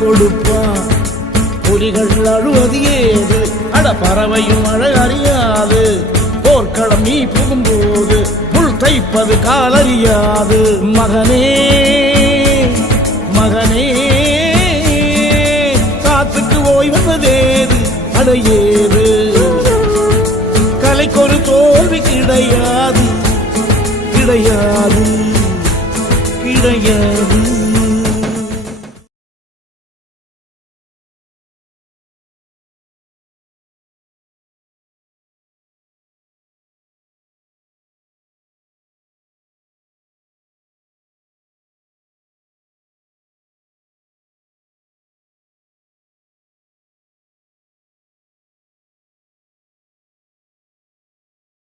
கொடுப்பான். புலிகள் அழுவது ஏது, அட பறவையும் அழ அறியாது. போர்க்களம் நீ புகும்போது முள் தைப்பது காலறியாது. மகனே மகனே காத்துக்கு ஓய்வதேது, அடையேது. கலைக்கொரு தோல்வி கிடையாது கிடையாது கிடையாது.